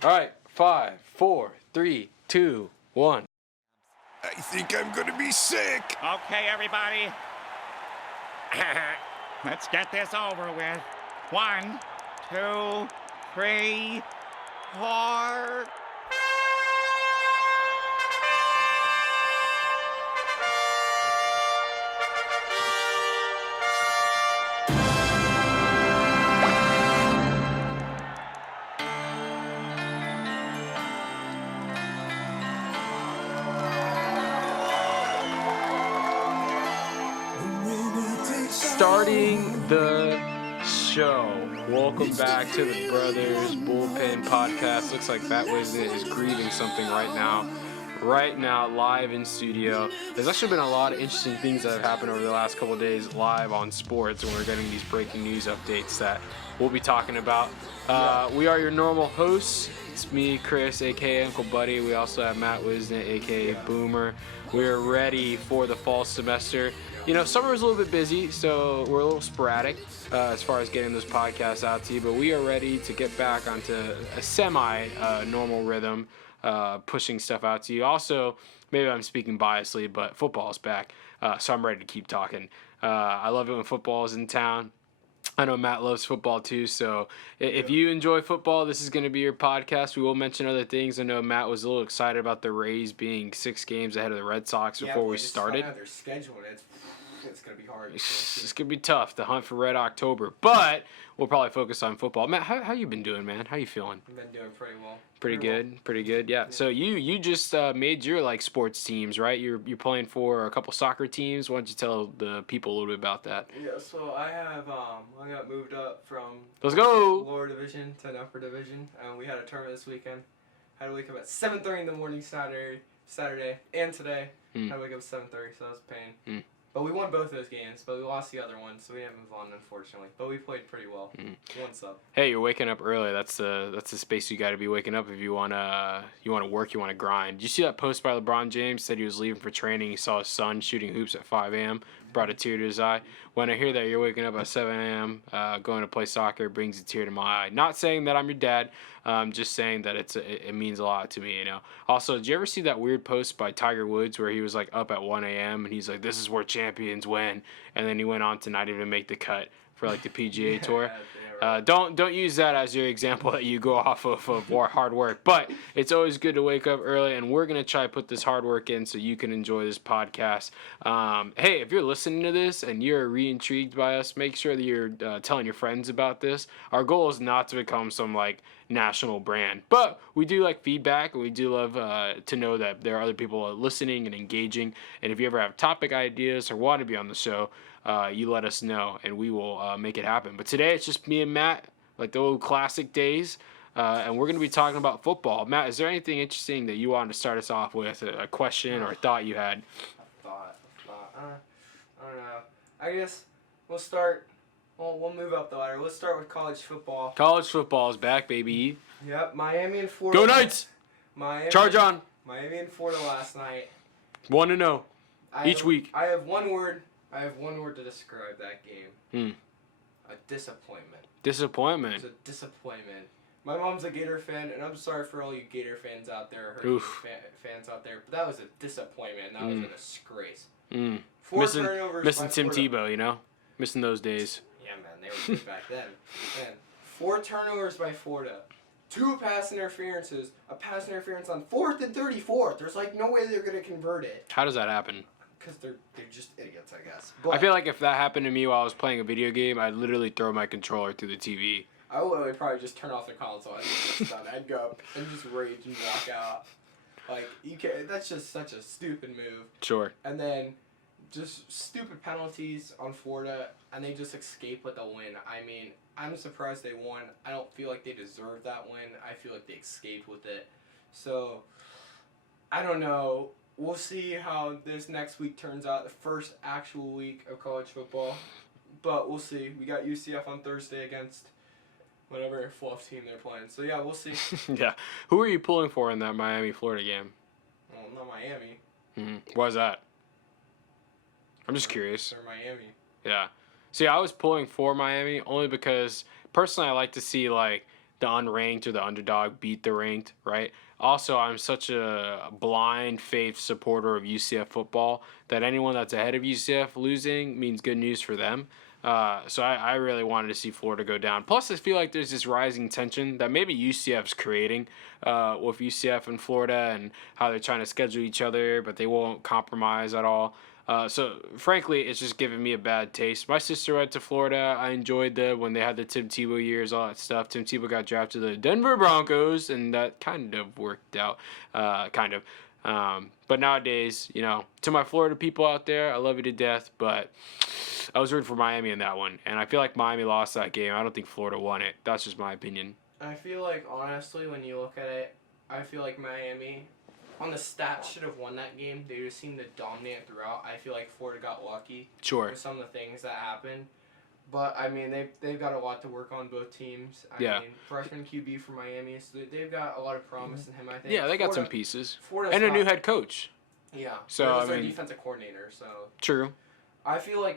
All right, 5, 4, 3, 2, 1. I think I'm gonna be sick. Okay, everybody. Let's get this over with. 1, 2, 3, 4. Starting the show. Welcome back to the Brothers Bullpen Podcast. Looks like Fat Wisdom is grieving something right now. Right now, live in studio. There's actually been a lot of interesting things that have happened over the last couple of days live on sports, and we're getting these breaking news updates that we'll be talking about. We are your normal hosts. It's me, Kris, aka Uncle Buddy. We also have Matt Wisdom, aka Boomer. We're ready for the fall semester. You know, summer is a little bit busy, so we're a little sporadic as far as getting those podcasts out to you, but we are ready to get back onto a semi-normal rhythm, pushing stuff out to you. Also, maybe I'm speaking biasly, but football is back, so I'm ready to keep talking. I love it when football is in town. I know Matt loves football too, so if you enjoy football, this is going to be your podcast. We will mention other things. I know Matt was a little excited about the Rays being 6 games ahead of the Red Sox before we started. Their schedule, it's going to be hard. It's going to be tough, the hunt for Red October, but we'll probably focus on football. Matt, how you been doing, man? How you feeling? I've been doing pretty well. Pretty good, yeah. So you just made your sports teams, right? You're playing for a couple soccer teams. Why don't you tell the people a little bit about that? Yeah, so I got moved up from Let's go lower division to an upper division, and we had a tournament this weekend. Had to wake up at 7:30 in the morning Saturday, and today. Had to wake up at 7:30, so that was a pain. But we won both those games, but we lost the other one, so we didn't move on, unfortunately. But we played pretty well. What's up? Hey, you're waking up early. That's the space you got to be waking up if you wanna work, you wanna grind. Did you see that post by LeBron James? Said he was leaving for training. He saw his son shooting hoops at 5 a.m. Brought a tear to his eye. When I hear that you're waking up at 7 a.m. Going to play soccer, brings a tear to my eye. Not saying that I'm your dad. Just saying that it means a lot to me, you know. Also, did you ever see that weird post by Tiger Woods where he was up at 1 a.m. and he's like, "This is where champions win," and then he went on to not even make the cut for the PGA Tour. Don't use that as your example that you go off of hard work. But it's always good to wake up early, and we're going to try to put this hard work in so you can enjoy this podcast. Hey, if you're listening to this and you're re-intrigued by us, make sure that you're telling your friends about this. Our goal is not to become some national brand, but we do like feedback, and we do love to know that there are other people listening and engaging. And if you ever have topic ideas or want to be on the show, you let us know, and we will make it happen. But today it's just me and Matt, like the old classic days, and we're going to be talking about football. Matt, is there anything interesting that you wanted to start us off with, a question or a thought you had? I don't know. I guess we'll start. We'll move up the ladder. Let's start with college football. College football is back, baby. Yep, Miami and Florida. Go Knights! Charge on! Miami and Florida last night. 1-0 each week. I have one word to describe that game. A disappointment. Disappointment. It's a disappointment. My mom's a Gator fan, and I'm sorry for all you Gator fans out there, fans out there, but that was a disappointment. That was a disgrace. 4 turnovers. Missing Tim Tebow, you know? Missing those days. Yeah, man, they were good back then. Man, 4 turnovers by Florida. 2 pass interferences. A pass interference on 4th and 34. There's no way they're going to convert it. How does that happen? Because they're just idiots, I guess. But I feel like if that happened to me while I was playing a video game, I'd literally throw my controller through the TV. I would probably just turn off the console and just done. I'd go up and just rage and walk out. You can't. That's just such a stupid move. Sure. And then just stupid penalties on Florida, and they just escape with a win. I mean, I'm surprised they won. I don't feel like they deserved that win. I feel like they escaped with it. So, I don't know. We'll see how this next week turns out, the first actual week of college football. But we'll see. We got UCF on Thursday against whatever fluff team they're playing. So, yeah, we'll see. Yeah. Who are you pulling for in that Miami-Florida game? Well, not Miami. Why is that? I'm just curious. They're Miami. Yeah. See, I was pulling for Miami only because, personally, I like to see, the unranked or the underdog beat the ranked, right? Also, I'm such a blind faith supporter of UCF football that anyone that's ahead of UCF losing means good news for them. So I really wanted to see Florida go down. Plus, I feel like there's this rising tension that maybe UCF's creating with UCF and Florida and how they're trying to schedule each other, but they won't compromise at all. So, frankly, it's just giving me a bad taste. My sister went to Florida. I enjoyed when they had the Tim Tebow years, all that stuff. Tim Tebow got drafted to the Denver Broncos, and that kind of worked out, kind of. But nowadays, to my Florida people out there, I love you to death, but I was rooting for Miami in that one. And I feel like Miami lost that game. I don't think Florida won it. That's just my opinion. I feel like, honestly, when you look at it, I feel like Miami, on the stats, should have won that game. They just seemed to dominate throughout. I feel like Florida got lucky with some of the things that happened. But, I mean, they've got a lot to work on, both teams. I mean, freshman QB for Miami, so they've got a lot of promise in him, I think. Yeah, they got some pieces. And a new head coach. Yeah. So, their defensive coordinator, so. True. I feel like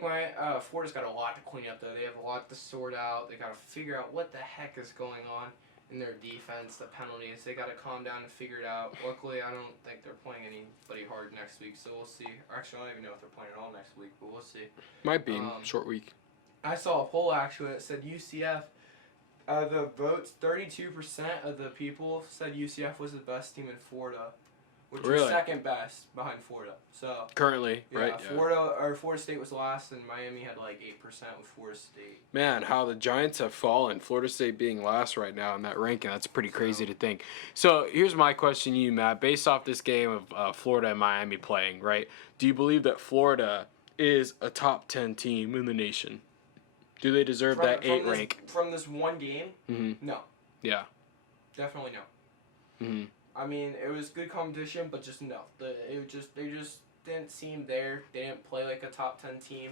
Florida's got a lot to clean up, though. They have a lot to sort out. They got to figure out what the heck is going on in their defense, the penalties. They got to calm down and figure it out. Luckily, I don't think they're playing anybody hard next week, so we'll see. Actually, I don't even know if they're playing at all next week, but we'll see. Might be short week. I saw a poll, actually, that said UCF, the votes, 32% of the people said UCF was the best team in Florida, which was second best behind Florida. So currently, yeah, right? Florida State was last, and Miami had like 8% with Florida State. Man, how the Giants have fallen. Florida State being last right now in that ranking, that's pretty crazy to think. So here's my question to you, Matt. Based off this game of Florida and Miami playing, right? Do you believe that Florida is a top 10 team in the nation? Do they deserve that 8 rank? From this one game? Mm-hmm. No. Yeah. Definitely no. Mm-hmm. I mean, it was good competition, but just no. They just didn't seem there. They didn't play like a top 10 team.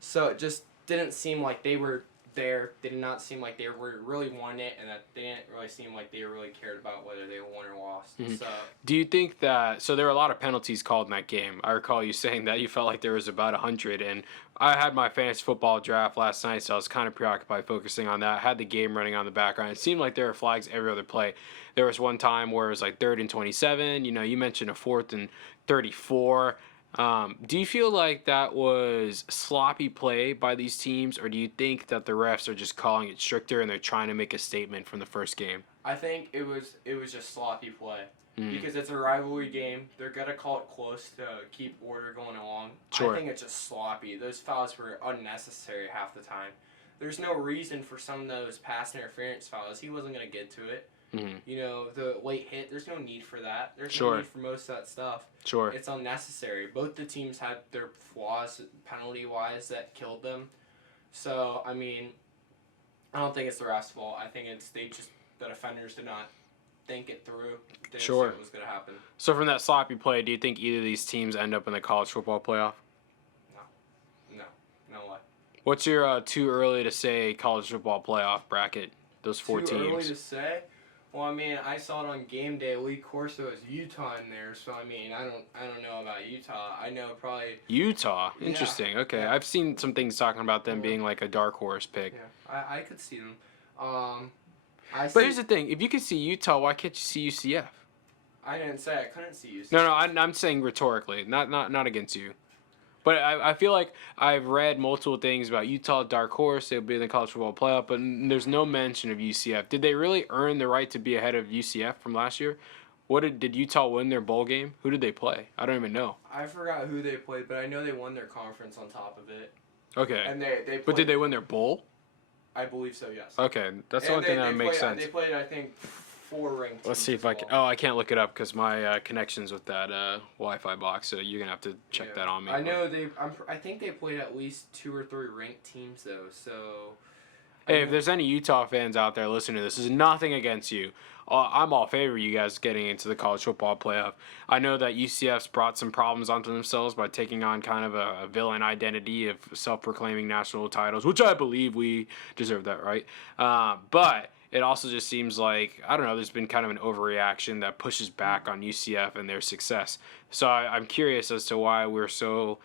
So it just didn't seem like they were there. They did not seem like they were really wanting it, and that they didn't really seem like they really cared about whether they won or lost. Mm-hmm. So do you think that, so there were a lot of penalties called in that game. I recall you saying that you felt like there was about 100, and I had my fantasy football draft last night, so I was kind of preoccupied focusing on that. I had the game running on the background. It seemed like there were flags every other play. There was one time where it was like 3rd and 27. You mentioned a 4th and 34. Do you feel like that was sloppy play by these teams, or do you think that the refs are just calling it stricter and they're trying to make a statement from the first game? I think it was just sloppy play. Because it's a rivalry game. They're going to call it close to keep order going along. Sure. I think it's just sloppy. Those fouls were unnecessary half the time. There's no reason for some of those pass interference fouls. He wasn't going to get to it. Mm-hmm. The late hit, there's no need for that. There's no need for most of that stuff. Sure. It's unnecessary. Both the teams had their flaws penalty-wise that killed them. So, I mean, I don't think it's the refs' fault. I think it's the defenders did not think it through. Didn't see what was going to happen. So from that sloppy play, do you think either of these teams end up in the college football playoff? No way. What's your too early to say college football playoff bracket? Those 4 teams. Too early to say? Well, I mean, I saw it on game day. Lee Corso has Utah in there, so I mean, I don't know about Utah. I know probably Utah. Interesting. Okay, yeah. I've seen some things talking about them being like a dark horse pick. Yeah, I could see them. But here's the thing: if you can see Utah, why can't you see UCF? I didn't say I couldn't see UCF. No, I'm saying rhetorically, not against you. But I feel like I've read multiple things about Utah, dark horse, they'll be in the college football playoff, but there's no mention of UCF. Did they really earn the right to be ahead of UCF from last year? Did Utah win their bowl game? Who did they play? I don't even know. I forgot who they played, but I know they won their conference on top of it. Okay. And they played, but did they win their bowl? I believe so, yes. Okay, that's the only thing that makes sense. They played, I think, 4 ranked teams. Let's see if I can. Oh, I can't look it up because my connection's with that Wi-Fi box. So you're gonna have to check that on me. I know I think they played at least 2 or 3 ranked teams though. So. Hey, if there's any Utah fans out there listening to this is nothing against you. I'm all favor you guys getting into the college football playoff. I know that UCF's brought some problems onto themselves by taking on kind of a villain identity of self-proclaiming national titles, which I believe we deserve that, right? But it also just seems like, I don't know, there's been kind of an overreaction that pushes back on UCF and their success. So I'm curious as to why we're so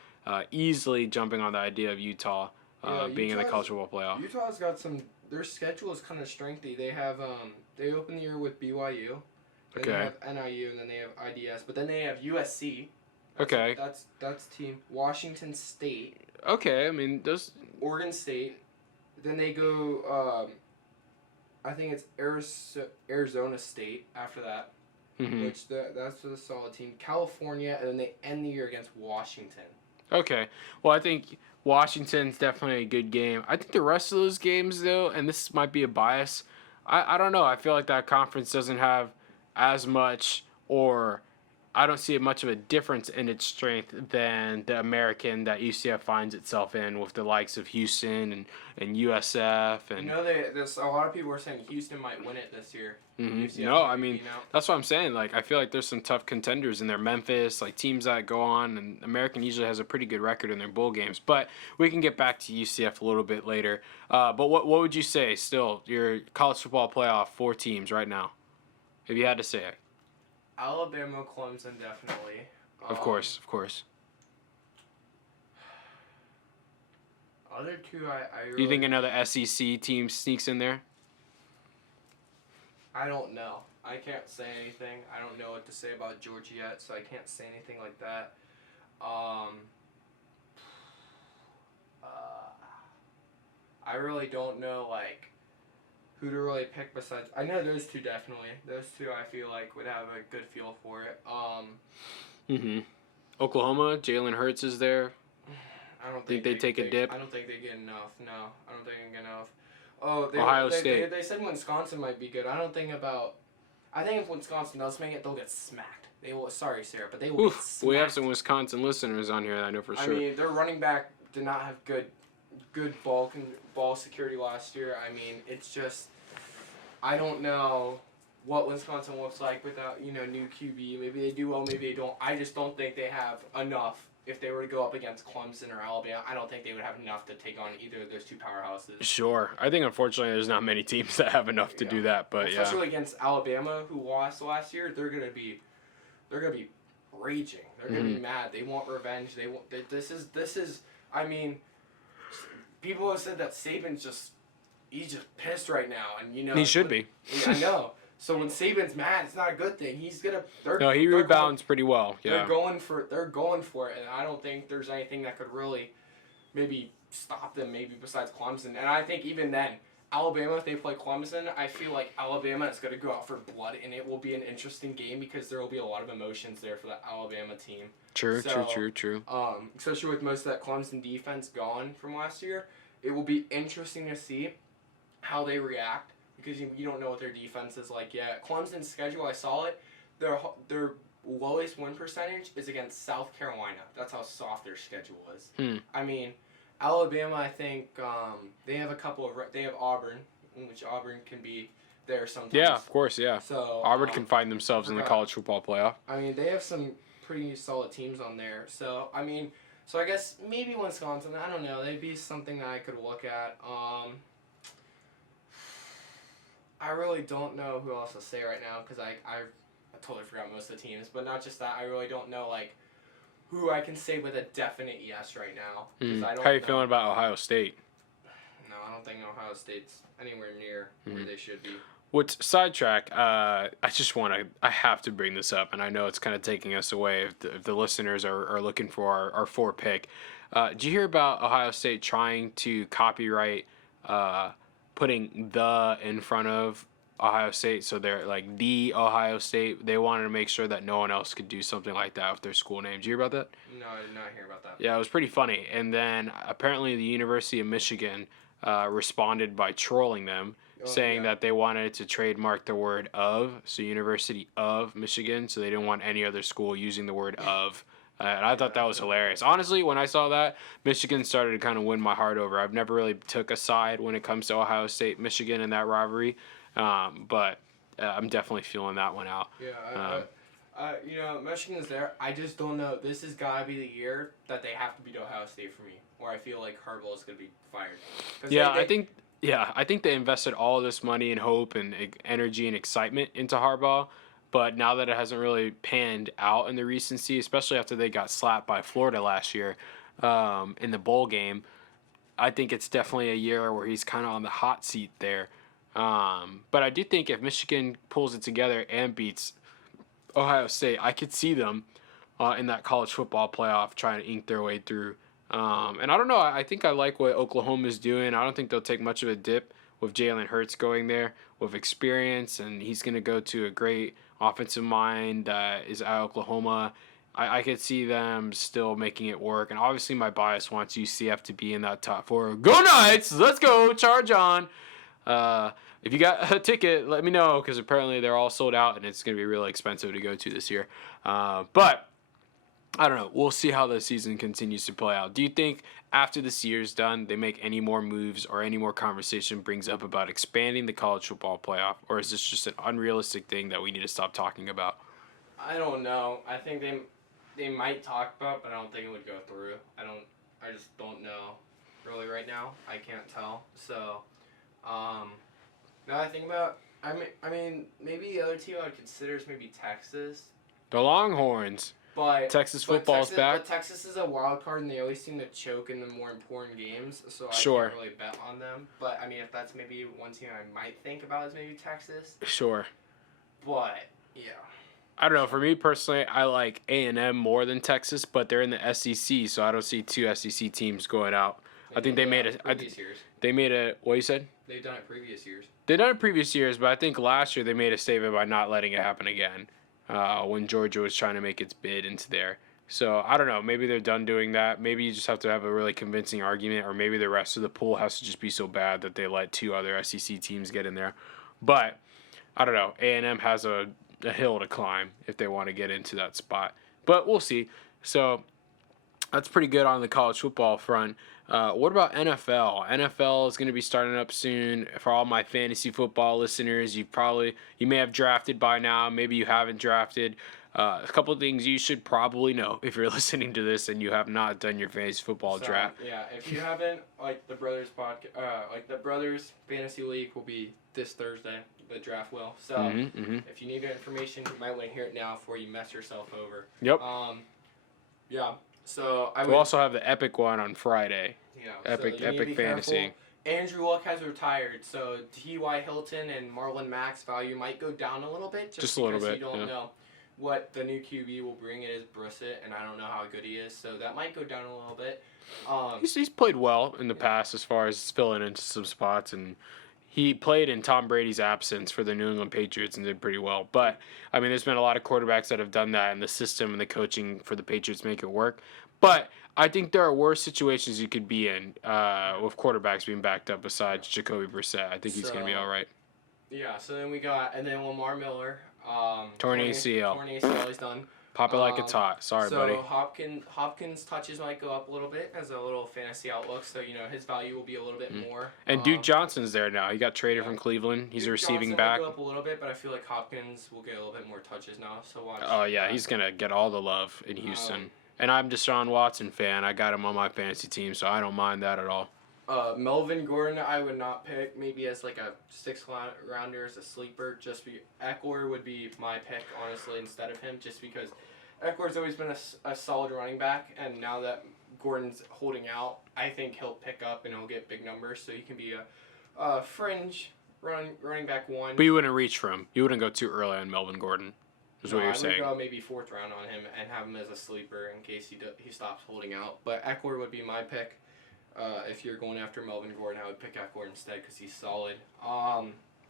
easily jumping on the idea of Utah being in the college football playoff. Utah's got some their schedule is kind of strengthy. They have they open the year with BYU, then they have NIU, and then they have IDS, but then they have USC. That's team Washington State. Okay, I mean those. Oregon State. Then they go. I think it's Arizona State after that, which that's a solid team. California, and then they end the year against Washington. Okay, well I think Washington's definitely a good game. I think the rest of those games though, and this might be a bias, I don't know. I feel like that conference doesn't have as much, or I don't see much of a difference in its strength than the American that UCF finds itself in with the likes of Houston and USF. And you know, there's a lot of people are saying Houston might win it this year. No, I mean, that's what I'm saying. Like, I feel like there's some tough contenders in there. Memphis, like teams that go on, and American usually has a pretty good record in their bowl games. But we can get back to UCF a little bit later. But what would you say, still, your college football playoff, 4 teams right now, if you had to say it? Alabama, Clemson, definitely. Of course. Other two, I really... Do you think another SEC team sneaks in there? I don't know. I can't say anything. I don't know what to say about Georgia yet, so I can't say anything like that. I really don't know, like, who to really pick besides... I know those two, definitely. Those two, I feel like, would have a good feel for it. Oklahoma, Jalen Hurts is there. I don't think they take a dip. I don't think they get enough. No, I don't think they get enough. Oh, Ohio State. They said Wisconsin might be good. I don't think about... I think if Wisconsin does make it, they'll get smacked. They will. Sorry, Sarah, but they will get smacked. We have some Wisconsin listeners on here, I know for sure. I mean, their running back did not have good ball security last year. I mean, it's just... I don't know what Wisconsin looks like without, new QB. Maybe they do well, maybe they don't. I just don't think they have enough. If they were to go up against Clemson or Alabama, I don't think they would have enough to take on either of those two powerhouses. Sure. I think, unfortunately, there's not many teams that have enough to do that, but especially against Alabama, who lost last year, they're gonna be raging. They're gonna be mad. They want revenge. This is. I mean, people have said that Saban's he's just pissed right now, and he should be. Yeah, I know. So when Saban's mad, it's not a good thing. He rebounds pretty well. Yeah. They're going for it, and I don't think there's anything that could really maybe stop them. Maybe besides Clemson, and I think even then, Alabama, if they play Clemson, I feel like Alabama is going to go out for blood, and it will be an interesting game because there will be a lot of emotions there for the Alabama team. True. Especially with most of that Clemson defense gone from last year, it will be interesting to see how they react. Because you don't know what their defense is like yet. Clemson's schedule, I saw it. Their lowest win percentage is against South Carolina. That's how soft their schedule is. I mean, Alabama, I think they have they have Auburn, which Auburn can be there sometimes. Yeah, of course, yeah. So Auburn can find themselves in the college football playoff. I mean, they have some pretty solid teams on there. So I guess maybe Wisconsin. I don't know. They'd be something that I could look at. I really don't know who else to say right now because I totally forgot most of the teams. But not just that, I really don't know who I can say with a definite yes right now. How are you feeling about Ohio State? No, I don't think Ohio State's anywhere near where they should be. Which, sidetrack, I have to bring this up, and I know it's kind of taking us away if the listeners are looking for our 4 pick. Did you hear about Ohio State trying to copyright putting the in front of Ohio State, so they're like the Ohio State? They wanted to make sure that no one else could do something like that with their school name. Did you hear about that? No, I did not hear about that. Yeah, it was pretty funny. And then apparently the University of Michigan responded by trolling them, saying that they wanted to trademark the word of, so University of Michigan, so they didn't want any other school using the word of. And I thought that was hilarious. Honestly, when I saw that, Michigan started to kind of win my heart over. I've never really took a side when it comes to Ohio State, Michigan, and that rivalry. But I'm definitely feeling that one out. Yeah, Michigan's there. I just don't know. This has got to be the year that they have to beat Ohio State for me, or I feel like Harbaugh is going to be fired. I think they invested all this money and hope and energy and excitement into Harbaugh. But now that it hasn't really panned out in the recency, especially after they got slapped by Florida last year in the bowl game, I think it's definitely a year where he's kind of on the hot seat there. But I do think if Michigan pulls it together and beats Ohio State, I could see them in that college football playoff trying to ink their way through. And I don't know. I think I like what Oklahoma's doing. I don't think they'll take much of a dip with Jalen Hurts going there with experience, and he's going to go to a great offensive mind that is at Oklahoma. I could see them still making it work. And obviously my bias wants UCF to be in that top 4. Go Knights! Let's go! Charge on! If you got a ticket, let me know, because apparently they're all sold out and it's going to be really expensive to go to this year. But I don't know. We'll see how the season continues to play out. Do you think after this year's done, they make any more moves or any more conversation brings up about expanding the college football playoff? Or is this just an unrealistic thing that we need to stop talking about? I don't know. I think they might talk about, but I don't think it would go through. I just don't know really right now. I can't tell. So, now I think about, I mean, maybe the other team I would consider is maybe Texas. The Longhorns. But Texas football's back. But Texas is a wild card, and they always seem to choke in the more important games, so I Sure. can't really bet on them. But, I mean, if that's maybe one team I might think about is maybe Texas. Sure. But, yeah. I don't know. For me personally, I like A&M more than Texas, but they're in the SEC, so I don't see 2 SEC teams going out. I think they made a. Previous years. They made a. What you said? They've done it previous years. They done it previous years, but I think last year they made a statement by not letting it happen again. When Georgia was trying to make its bid into there. So I don't know. Maybe they're done doing that. Maybe you just have to have a really convincing argument, or maybe the rest of the pool has to just be so bad that they let 2 other SEC teams get in there. But I don't know. A&M has a hill to climb if they want to get into that spot. But we'll see. So that's pretty good on the college football front. What about NFL? NFL is going to be starting up soon. For all my fantasy football listeners, you may have drafted by now. Maybe you haven't drafted. A couple of things you should probably know if you're listening to this and you have not done your fantasy football draft. Yeah, if you haven't, the Brothers Podcast, the Brothers Fantasy League will be this Thursday. The draft will. So if you need that information, you might want to hear it now before you mess yourself over. Yep. Yeah. So we'll also have the epic one on Friday. Yeah. Epic so fantasy. Careful. Andrew Luck has retired, so T.Y. Hilton and Marlon Mack's value might go down a little bit. Just a little bit. You don't know what the new QB will bring. It is Brissett, and I don't know how good he is, so that might go down a little bit. He's played well in the past as far as filling into some spots, and he played in Tom Brady's absence for the New England Patriots and did pretty well. But, I mean, there's been a lot of quarterbacks that have done that, and the system and the coaching for the Patriots make it work. But I think there are worse situations you could be in with quarterbacks being backed up besides Jacoby Brissett. I think he's going to be all right. Yeah, so then Lamar Miller. Torn ACL. Torn ACL, he's done. Pop it like it's hot. Sorry, buddy. So Hopkins touches might go up a little bit as a little fantasy outlook. So his value will be a little bit more. And Duke Johnson's there now. He got traded from Cleveland. He's a receiving back. Might go up a little bit, but I feel like Hopkins will get a little bit more touches now. So watch. Oh yeah, he's gonna get all the love in Houston. And I'm Deshaun Watson fan. I got him on my fantasy team, so I don't mind that at all. Melvin Gordon, I would not pick. Maybe as like a 6th rounder as a sleeper. Eckler would be my pick, honestly, instead of him, just because Eckler's always been a solid running back, and now that Gordon's holding out, I think he'll pick up and he'll get big numbers, so he can be a fringe running back 1. But you wouldn't reach for him. You wouldn't go too early on Melvin Gordon. Is what you're saying. I would go maybe 4th round on him and have him as a sleeper in case he stops holding out. But Eckler would be my pick. If you're going after Melvin Gordon, I would pick Eckler instead because he's solid.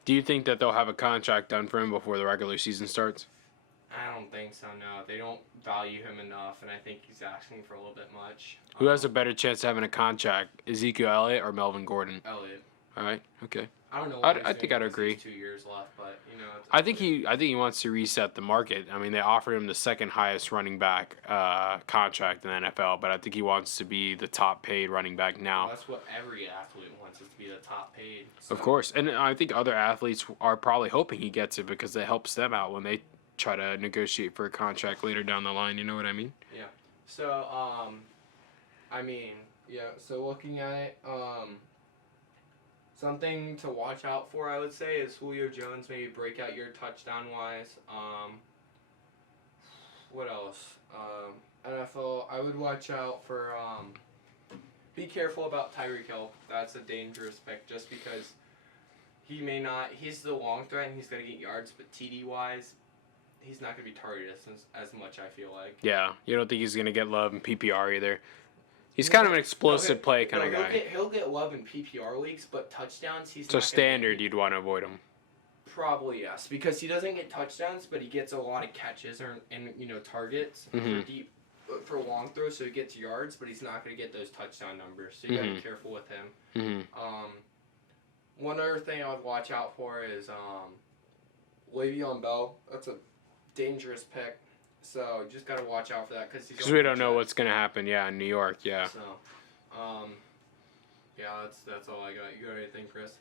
Do you think that they'll have a contract done for him before the regular season starts? I don't think so, no. They don't value him enough, and I think he's asking for a little bit much. Who has a better chance of having a contract, Ezekiel Elliott or Melvin Gordon? Elliott. All right, okay. I don't know. I think I'd agree. 2 years left, but I think he wants to reset the market. I mean, they offered him the 2nd highest running back contract in the NFL, but I think he wants to be the top paid running back now. Well, that's what every athlete wants, is to be the top paid. So. Of course, and I think other athletes are probably hoping he gets it because it helps them out when they try to negotiate for a contract later down the line. You know what I mean? Yeah. So So looking at it, something to watch out for, I would say, is Julio Jones maybe break out year touchdown-wise. What else? NFL, I would watch out for be careful about Tyreek Hill. That's a dangerous pick just because he may not. He's the long threat and he's going to get yards, but TD wise, he's not going to be targeted as much, I feel like. Yeah, you don't think he's going to get love in PPR either. He's kind of an explosive play kind of guy. He'll get love in PPR leagues, but touchdowns, he's So not standard, you'd want to avoid him. Probably yes, because he doesn't get touchdowns, but he gets a lot of catches and targets for long throws, so he gets yards, but he's not going to get those touchdown numbers. So you got to be careful with him. One other thing I would watch out for is Le'Veon Bell. That's a dangerous pick. So you just got to watch out for that because we don't know what's going to happen, in New York, yeah. So, that's all I got. You got anything, Kris?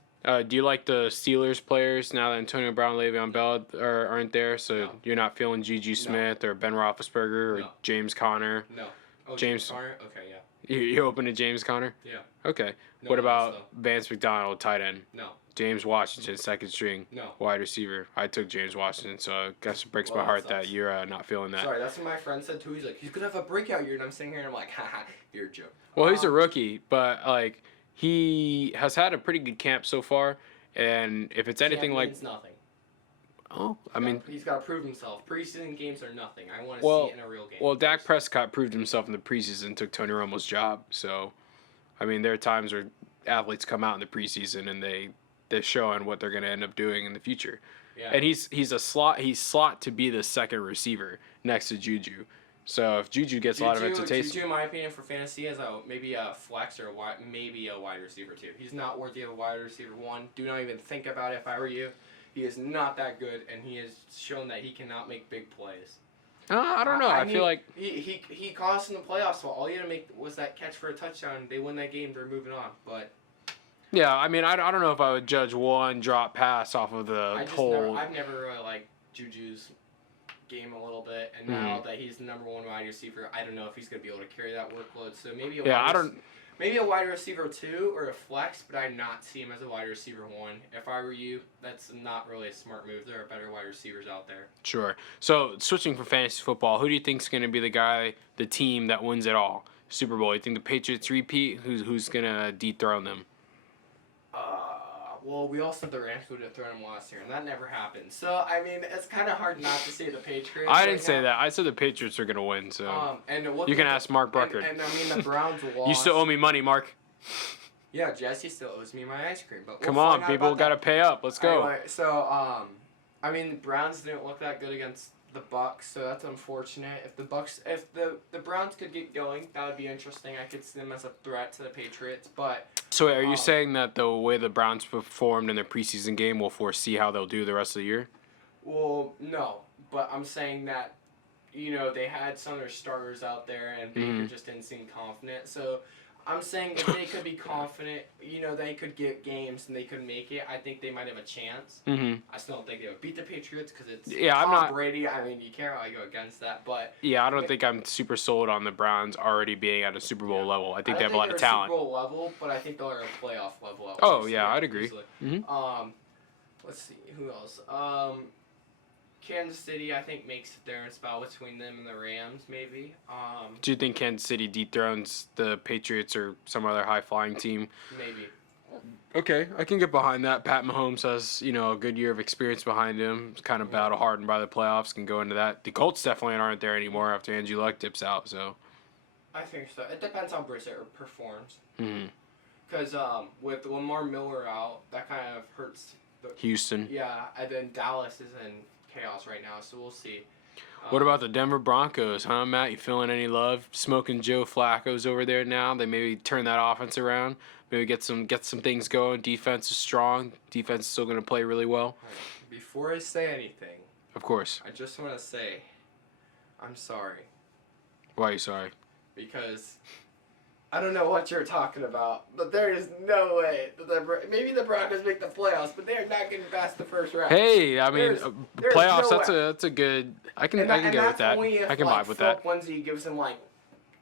Do you like the Steelers players now that Antonio Brown and Le'Veon Bell aren't there? So you're not feeling Juju Smith or Ben Roethlisberger or James Conner? No. Oh, James Conner? Okay, yeah. You open to James Conner? Yeah. Okay. No what one about else, though. Vance McDonald, tight end? No. James Washington, second string, No. wide receiver. I took James Washington, so I guess it breaks my Well, heart that that sucks. you're not feeling that. Sorry, that's what my friend said too. He's like, he's gonna have a breakout year, and I'm sitting here and I'm like, haha, you're a joke. Well, he's a rookie, but like he has had a pretty good camp so far, and if it's anything like, means nothing. He's got to prove himself. Preseason games are nothing. I want to see it in a real game. Well, Dak Prescott proved himself in the preseason, took Tony Romo's job. So, I mean, there are times where athletes come out in the preseason and they're showing what they're going to end up doing in the future. Yeah. And he's slot to be the second receiver next to Juju. So if Juju gets a lot of entertainment, Juju, in my opinion, for fantasy, is maybe a flex or maybe a wide receiver too. He's not worthy of a wide receiver one. Do not even think about it if I were you. He is not that good, and he has shown that he cannot make big plays. I don't know. I feel like he cost in the playoffs. So all he had to make was that catch for a touchdown. They win that game. They're moving on. But yeah, I mean, I don't know if I would judge one drop pass off of the whole. I've never really liked Juju's game a little bit, and now that he's the number one wide receiver, I don't know if he's going to be able to carry that workload. So maybe maybe a wide receiver 2 or a flex, but I'd not see him as a wide receiver 1. If I were you, that's not really a smart move. There are better wide receivers out there. Sure. So switching from fantasy football, who do you think is going to be the team that wins it all? Super Bowl. You think the Patriots repeat? Who's going to dethrone them? Well, we all said the Rams would have thrown them last year, and that never happened. So, I mean, it's kind of hard not to say the Patriots. I didn't say that. I said the Patriots are going to win. So you can ask Mark Bruckert. And I mean, the Browns lost. You still owe me money, Mark. Yeah, Jesse still owes me my ice cream. But come on, people got to pay up. Let's go. Anyway, so, I mean, the Browns didn't look that good against the Bucks, so that's unfortunate. If the Browns could get going, that would be interesting. I could see them as a threat to the Patriots, but. So are you saying that the way the Browns performed in their preseason game will foresee how they'll do the rest of the year? Well, no, but I'm saying that, they had some of their starters out there, and Baker just didn't seem confident. So I'm saying if they could be confident, they could get games and they could make it. I think they might have a chance. I still don't think they would beat the Patriots because it's Tom Brady. I mean, you can't really go against that. But I don't think I'm super sold on the Browns already being at a Super Bowl level. I think they have a lot of talent. Super Bowl level, but I think they're at a playoff level. I'd agree. Let's see who else. Kansas City, I think, makes it there in spot between them and the Rams, maybe. Do you think Kansas City dethrones the Patriots or some other high-flying team? Maybe. Okay, I can get behind that. Pat Mahomes has, a good year of experience behind him. He's kind of battle-hardened by the playoffs, can go into that. The Colts definitely aren't there anymore after Andrew Luck dips out, so. I think so. It depends how Brissett performs. Because with Lamar Miller out, that kind of hurts. Houston. Yeah, and then Dallas is in chaos right now, so we'll see. What about the Denver Broncos, huh, Matt? You feeling any love? Smoking Joe Flacco's over there now. They maybe turn that offense around. Maybe get some things going. Defense is strong. Defense is still going to play really well. Right. Before I say anything, of course, I just want to say I'm sorry. Why are you sorry? Because I don't know what you're talking about, but there is no way that maybe the Broncos make the playoffs, but they're not getting past the first round. Hey, I mean, playoffs. No that's a good. I can go with that. I can vibe with that. Onesie gives them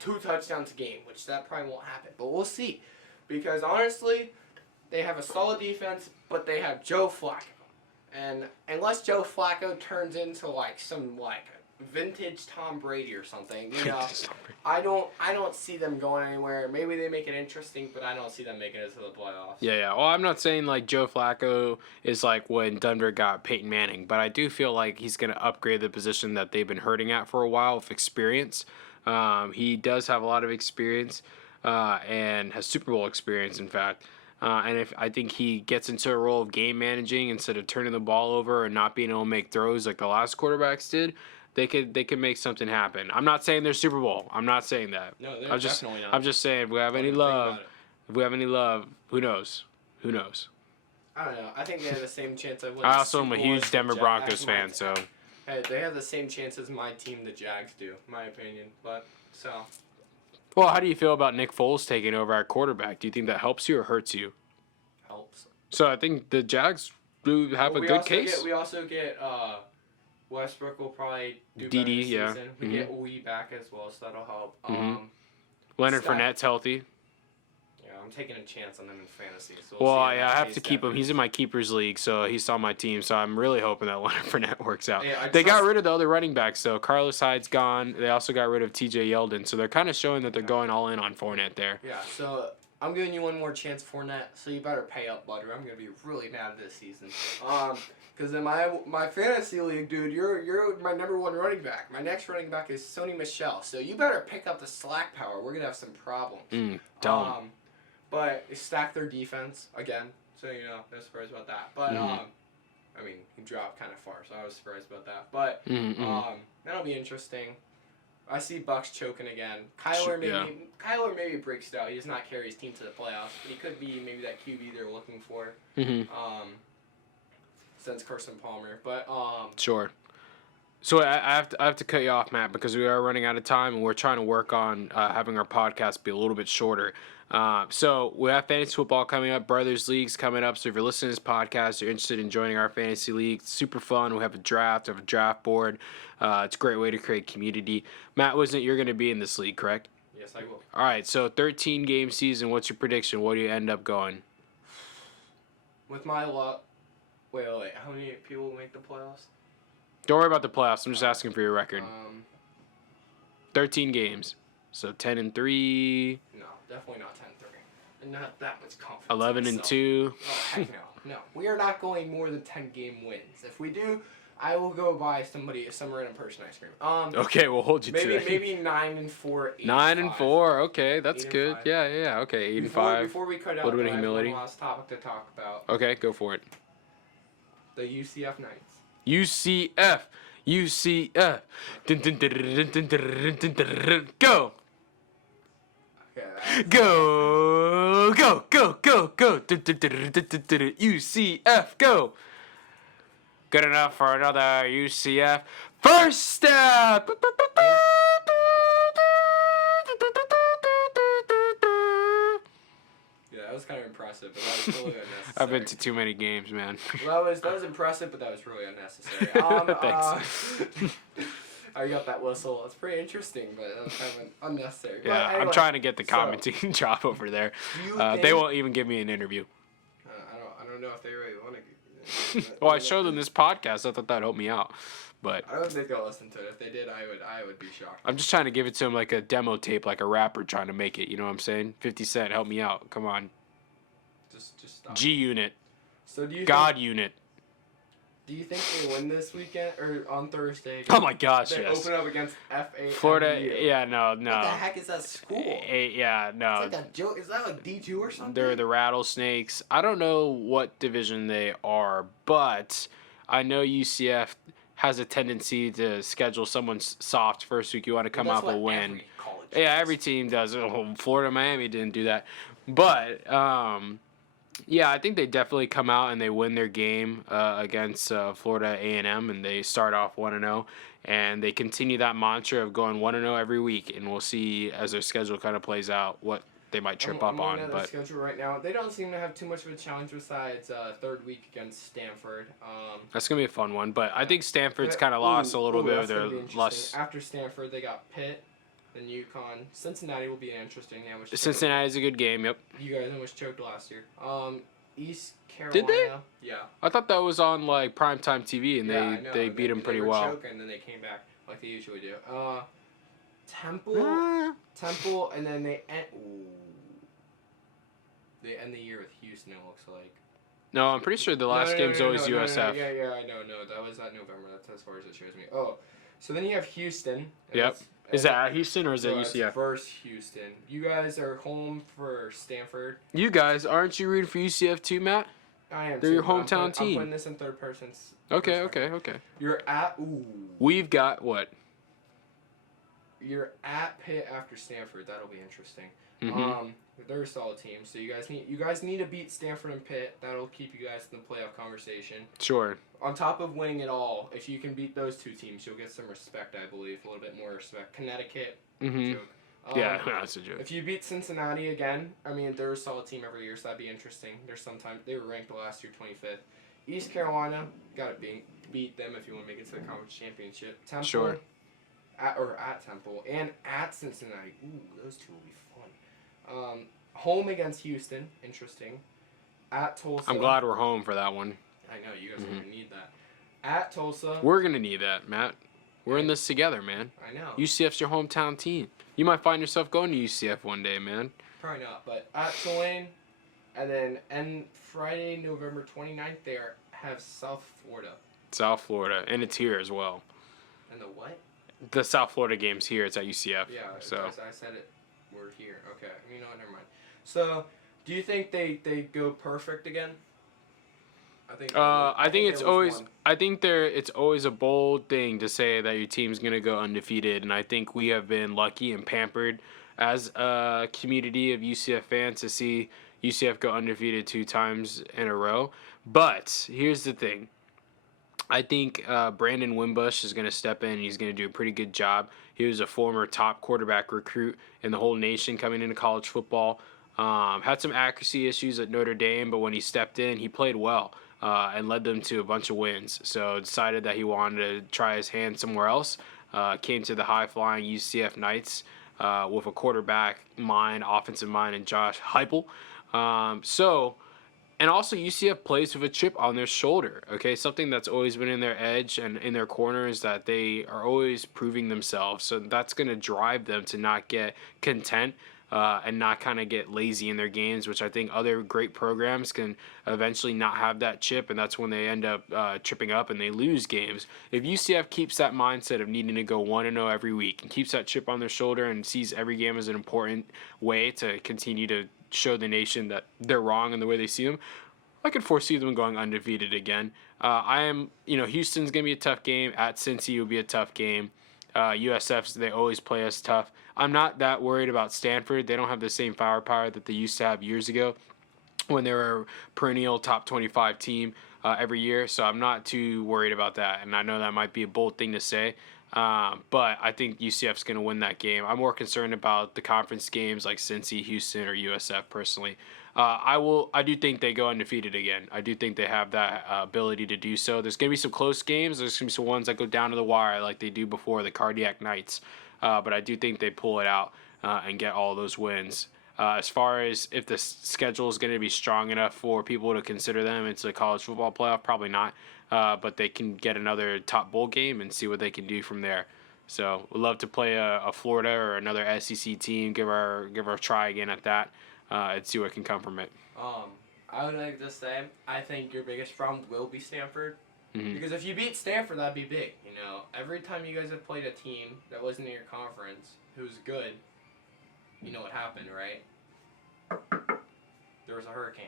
2 touchdowns a game, which that probably won't happen, but we'll see. Because honestly, they have a solid defense, but they have Joe Flacco, and unless Joe Flacco turns into some vintage Tom Brady or something. You know, I don't see them going anywhere. Maybe they make it interesting, but I don't see them making it to the playoffs. Yeah. Well, I'm not saying like Joe Flacco is like when Denver got Peyton Manning, but I do feel like he's going to upgrade the position that they've been hurting at for a while with experience. He does have a lot of experience and has Super Bowl experience, in fact. And if I think he gets into a role of game managing instead of turning the ball over and not being able to make throws like the last quarterbacks did, they could make something happen. I'm not saying they're Super Bowl. I'm not saying that. No, they're definitely not. I'm just saying if we have any love, who knows? Who knows? I don't know. I think they have the same chance of winning. I also am a huge Denver Broncos fan, so. Hey, they have the same chance as my team, the Jags, do, in my opinion. But so. Well, how do you feel about Nick Foles taking over at quarterback? Do you think that helps you or hurts you? Helps. So I think the Jags do have a good case. We also get Westbrook will probably do better this season. We get Oi back as well, so that'll help. Leonard Fournette's healthy. Yeah, I'm taking a chance on him in fantasy. So well, I have to keep him. He's in my keepers league, so he's on my team. So I'm really hoping that Leonard Fournette works out. Yeah, they got rid of the other running backs, so Carlos Hyde's gone. They also got rid of T.J. Yeldon, so they're kind of showing that they're going all in on Fournette there. Yeah, so I'm giving you one more chance, Fournette. So you better pay up, butter. I'm gonna be really mad this season. Because in my fantasy league, dude, you're my number one running back. My next running back is Sony Michel. So you better pick up the slack power. We're gonna have some problems. Dumb. But they stacked their defense again, so no surprise about that. But I mean, he dropped kind of far, so I was surprised about that. But that'll be interesting. I see Bucks choking again. Kyler maybe breaks it out. He does not carry his team to the playoffs, but he could be maybe that QB they're looking for. Since Carson Palmer, but Sure. So I have to cut you off, Matt, because we are running out of time, and we're trying to work on having our podcast be a little bit shorter. So we have fantasy football coming up, Brothers Leagues coming up. So if you're listening to this podcast, you're interested in joining our fantasy league, it's super fun. We have a draft, board. It's a great way to create community. Matt, you're going to be in this league, correct? Yes, I will. All right, so 13-game season. What's your prediction? What do you end up going? With my luck, wait. How many people will make the playoffs? Don't worry about the playoffs. I'm just asking for your record. 13 games. So 10-3. No, definitely not 10-3. And not that much confidence. 11-2. Oh, heck no. We are not going more than 10-game wins. If we do, I will go buy some random person ice cream. Okay, we'll hold you to that. Maybe 9-4. 9-4. Okay, that's good. Yeah. Okay, 8-5. Before we cut out, a little bit of humility. One last topic to talk about. Okay, go for it. The UCF Knights. UCF. Dun, dun, dun, dun, dun, dun, dun, dun, dun. Go. Okay, Go. Dun, dun, dun, dun, dun, dun, dun. UCF. Go. Good enough for another UCF first step. That was kind of impressive, but that was really unnecessary. I've been to too many games, man. Well, that was impressive, but that was really unnecessary. Thanks. I got that whistle. It's pretty interesting, but it was kind of unnecessary. Yeah, but anyway, I'm trying to get the commenting job over there. They won't even give me an interview. I don't know if they really want to. Well, I showed them this podcast. I thought that'd help me out, but I don't think they'll listen to it. If they did, I would be shocked. I'm just trying to give it to them like a demo tape, like a rapper trying to make it. You know what I'm saying? 50 Cent, help me out. Come on. Just stop. G Unit. So do you Unit. Do you think they win this weekend or on Thursday? Oh my gosh, they yes. open up against FAMU. Florida, no. What the heck is that school? Yeah, no. It's like a joke. Is that like D2 or something? They're the Rattlesnakes. I don't know what division they are, but I know UCF has a tendency to schedule someone soft first week. You want to come out with a win. Every team does. Florida, Miami didn't do that. But, yeah, I think they definitely come out and they win their game against Florida A&M, and they start off 1-0, and they continue that mantra of going 1-0 every week, and we'll see as their schedule kind of plays out what they might trip up on. But their schedule right now, they don't seem to have too much of a challenge besides third week against Stanford. That's gonna be a fun one, but I think Stanford's kind of lost a little bit of their loss. After Stanford, they got Pitt. Then UConn. Cincinnati will be interesting. Yeah, Cincinnati's a good game, yep. You guys almost choked last year. East Carolina. Did they? Yeah. I thought that was on like primetime TV, and they beat them pretty well. Choking, and then they came back. like they usually do. Temple, and then they end. Ooh. They end the year with Houston. It looks like. No, I'm pretty sure the last game's always USF. Yeah, I know. No, that was at November. That's as far as it shows me. Oh, so then you have Houston. Yep. Is that at Houston or is that no, UCF? It's versus Houston. You guys are home for Stanford. You guys, aren't you rooting for UCF too, Matt? I am. They're your too, but hometown I'm team. putting this in third person. Okay. You're at. Ooh. We've got what? You're at Pitt after Stanford. That'll be interesting. Mm-hmm. They're a solid team, so you guys need to beat Stanford and Pitt. That'll keep you guys in the playoff conversation. Sure. On top of winning it all, if you can beat those two teams, you'll get some respect. I believe a little bit more respect. Connecticut. Mm-hmm. Joke. Yeah, that's a joke. If you beat Cincinnati again, I mean they're a solid team every year, so that'd be interesting. There's sometimes they were ranked last year 25th. East Carolina, gotta beat them if you want to make it to the conference championship. Temple. Sure. At Temple and at Cincinnati. Ooh, those two will be fun. Home against Houston, interesting. At Tulsa. I'm glad we're home for that one. I know you guys are gonna need that. At Tulsa. We're gonna need that, Matt. We're in this together, man. I know. UCF's your hometown team. You might find yourself going to UCF one day, man. Probably not, but at Tulane, and then Friday, November 29th, they have South Florida. South Florida, and it's here as well. And the what? The South Florida game's here. It's at UCF. Yeah, so I said it. We're here. Okay. You know what? Never mind. So, do you think they go perfect again? I think it's always a bold thing to say that your team's gonna go undefeated, and I think we have been lucky and pampered as a community of UCF fans to see UCF go undefeated 2 times in a row. But here's the thing. I think Brandon Wimbush is going to step in and he's going to do a pretty good job. He was a former top quarterback recruit in the whole nation coming into college football. Had some accuracy issues at Notre Dame, but when he stepped in, he played well and led them to a bunch of wins. So decided that he wanted to try his hand somewhere else. Came to the high-flying UCF Knights with a quarterback mind, offensive mind, and Josh Heupel. And also UCF plays with a chip on their shoulder, okay? Something that's always been in their edge and in their corner is that they are always proving themselves. So that's going to drive them to not get content and not kind of get lazy in their games, which I think other great programs can eventually not have that chip, and that's when they end up tripping up and they lose games. If UCF keeps that mindset of needing to go 1-0 every week and keeps that chip on their shoulder and sees every game as an important way to continue to show the nation that they're wrong in the way they see them, I could foresee them going undefeated again. Houston's going to be a tough game. At Cincy will be a tough game. USF's, they always play us tough. I'm not that worried about Stanford. They don't have the same firepower that they used to have years ago when they were a perennial top 25 team every year. So I'm not too worried about that. And I know that might be a bold thing to say. But I think UCF's going to win that game. I'm more concerned about the conference games like Cincy, Houston, or USF personally. I do think they go undefeated again. I do think they have that ability to do so. There's going to be some close games. There's going to be some ones that go down to the wire like they do before, the Cardiac Knights. But I do think they pull it out and get all those wins. As far as if the schedule is going to be strong enough for people to consider them into the college football playoff, probably not. But they can get another top bowl game and see what they can do from there. So we'd love to play a Florida or another SEC team, give our a try again at that, and see what can come from it. I would like to say, I think your biggest problem will be Stanford. Mm-hmm. Because if you beat Stanford, that'd be big. You know, every time you guys have played a team that wasn't in your conference who's good, you know what happened, right? There was a hurricane.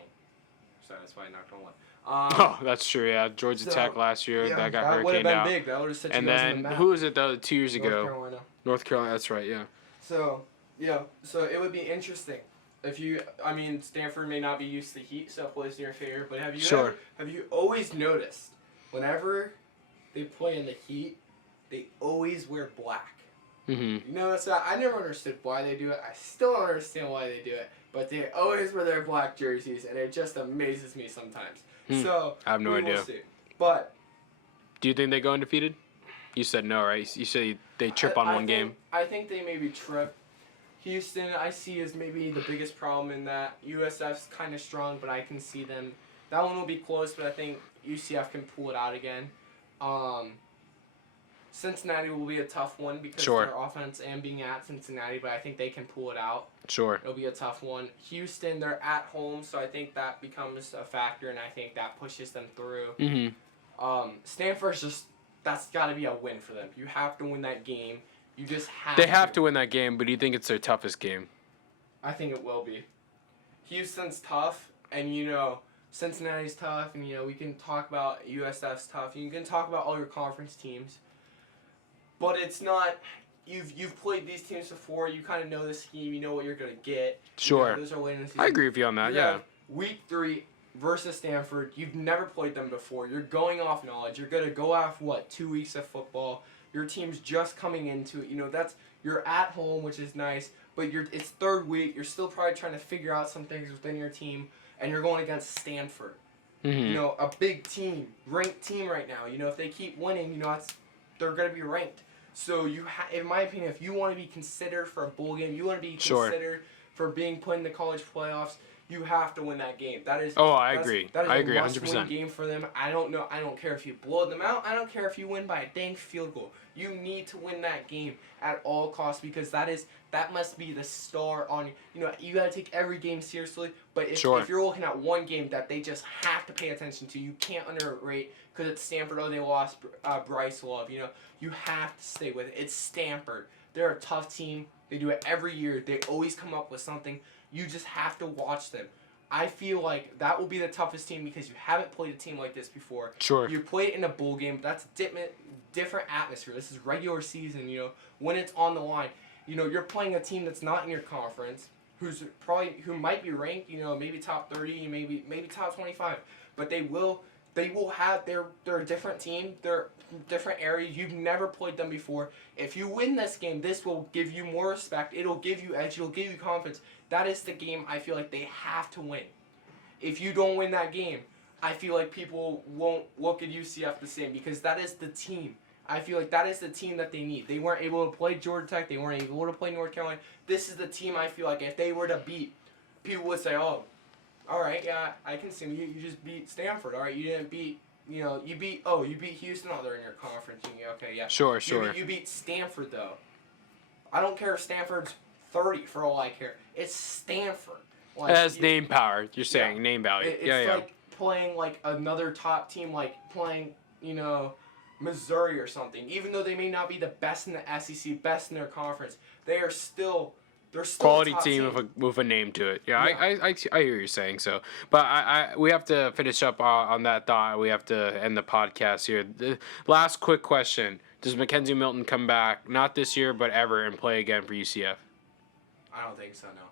So that's why I knocked on one. Oh, that's true. Yeah, Georgia Tech last year that got hurricaned out. That would have been big. That would have set you and guys then on the map. who was it though? 2 years ago? North Carolina. North Carolina. That's right. Yeah. So it would be interesting. Stanford may not be used to the heat, so it plays in your favor. But have you always noticed whenever they play in the heat, they always wear black? Mm-hmm. You notice that? I never understood why they do it. I still don't understand why they do it. But they always wear their black jerseys, and it just amazes me sometimes. So I have no idea. We'll see. But do you think they go undefeated? You said no, right? You said they trip on one game. I think they maybe trip. Houston, I see as maybe the biggest problem in that. USF's kind of strong, but I can see them. That one will be close, but I think UCF can pull it out again. Cincinnati will be a tough one because Sure. their offense and being at Cincinnati, but I think they can pull it out. Sure. It'll be a tough one. Houston, they're at home, so I think that becomes a factor, and I think that pushes them through. Mm-hmm. Stanford's that's got to be a win for them. You have to win that game. You just have They have to win that game, but do you think it's their toughest game? I think it will be. Houston's tough, and Cincinnati's tough, and we can talk about USF's tough. You can talk about all your conference teams, but it's not. You've played these teams before. You kind of know the scheme. You know what you're gonna get. Sure. Those are late in the season. I agree with you on that. You Yeah. have Week 3 versus Stanford. You've never played them before. You're going off knowledge. You're gonna go off 2 weeks of football. Your team's just coming into it. You're at home, which is nice. But it's third week. You're still probably trying to figure out some things within your team, and you're going against Stanford. Mm-hmm. A big team, ranked team right now. If they keep winning, they're gonna be ranked. So in my opinion, if you want to be considered for a bowl game, you want to be considered for being put in the college playoffs, you have to win that game. That is. Oh, I agree. That is I agree, a must-win 100%. game for them. I don't know. I don't care if you blow them out. I don't care if you win by a dang field goal. You need to win that game at all costs because that must be the star on. You got to take every game seriously. But if you're looking at one game that they just have to pay attention to, you can't underrate because it's Stanford. Oh, they lost Bryce Love. You have to stay with it. It's Stanford. They're a tough team. They do it every year. They always come up with something. You just have to watch them. I feel like that will be the toughest team because you haven't played a team like this before. Sure. You play it in a bowl game. That's a different atmosphere. This is regular season, when it's on the line. You're playing a team that's not in your conference, who might be ranked, maybe top 30, maybe top 25. But they will have they're a different team. They're different areas. You've never played them before. If you win this game, this will give you more respect. It'll give you edge. It'll give you confidence. That is the game I feel like they have to win. If you don't win that game, I feel like people won't look at UCF the same because that is the team. I feel like that is the team that they need. They weren't able to play Georgia Tech. They weren't able to play North Carolina. This is the team I feel like if they were to beat, people would say, oh, all right, yeah, I can see you just beat Stanford. All right, you didn't beat, you beat Houston. Oh, they're in your conference. Okay, yeah. Sure. You beat Stanford, though. I don't care if Stanford's 30 for all I care. It's Stanford. It has name power. You're saying name value. It's like playing like another top team, like playing, Missouri or something. Even though they may not be the best in the SEC, best in their conference, they're still quality a top team with a name to it. Yeah. I hear what you're saying. So, but we have to finish up on that thought. We have to end the podcast here. The last quick question: does Mackenzie Milton come back not this year but ever and play again for UCF? I don't think so. No.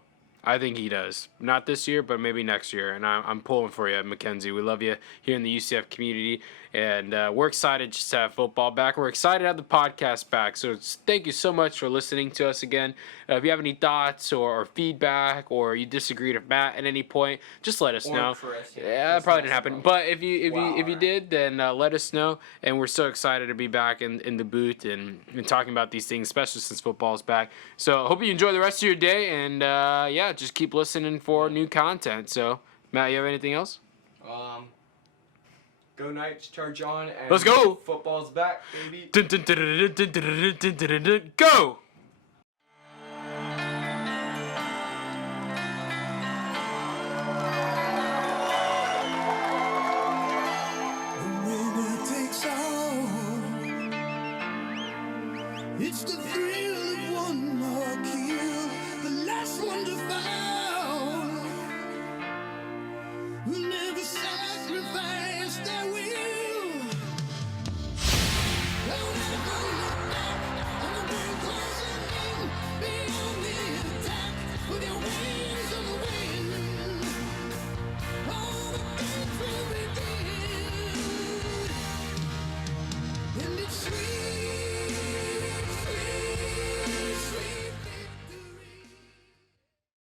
I think he does. Not this year, but maybe next year. And I'm pulling for you, Mackenzie. We love you here in the UCF community. And we're excited just to have football back. We're excited to have the podcast back. So thank you so much for listening to us again. If you have any thoughts or feedback or you disagreed with Matt at any point, just let us know. Chris, yeah, that probably didn't happen. But if you did, then let us know. And we're so excited to be back in the booth and talking about these things, especially since football's back. So I hope you enjoy the rest of your day. And, just keep listening for new content. So, Matt, you have anything else? Go Knights, charge on, and let's go. Football's back, baby. Go. The winner takes all. It's the